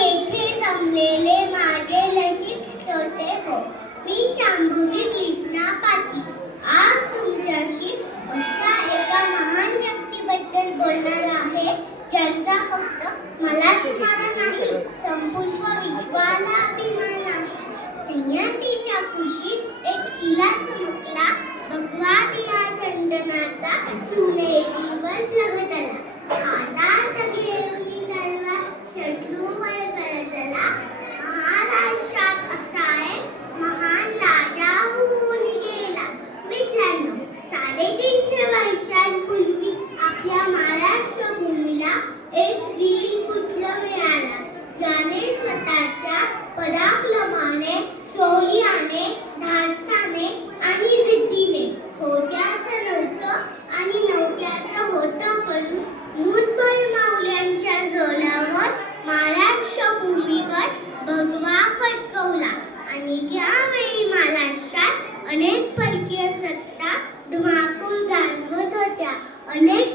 येथे जमलेले माझे लशिक श्रोते हो, मी शांभवी कृष्णा पाटील आज तुमच्याशी अशा एका महान व्यक्तीबद्दल बोलणार आहे ज्यांचा फक्त मलाच मान नाही, संपूर्ण विश्वाला अभिमान आहे. संयतीच्या कुशीत एक शिला चमकला, भगवा दिया चंदनाचा सुनेरीवर लगतला. हातात घेऊन तलवार शत्रूवर करतला. महाराष्ट्रात असा एक महान राजा होऊन गेला. मित्रांनो, 350 वर्षांपूर्वी आपल्या महाराष्ट्र भूमीला एक वीर पुत्र मिळाला, ज्याने स्वतःच्या पराक्रमाने, शौर्याने, धाडसाने आणि जिद्दीने होत्याचं नव्हतं आणि नव्हत्याचं होतं करून मूठभर मावल्यांच्या जोरावर महाराष्ट्र भूमीवर भगवा फडकवला. आणि त्यावेळी महाराष्ट्रात अनेक परकीय सत्ता धुमाकूळ गाजवत होत्या. अनेक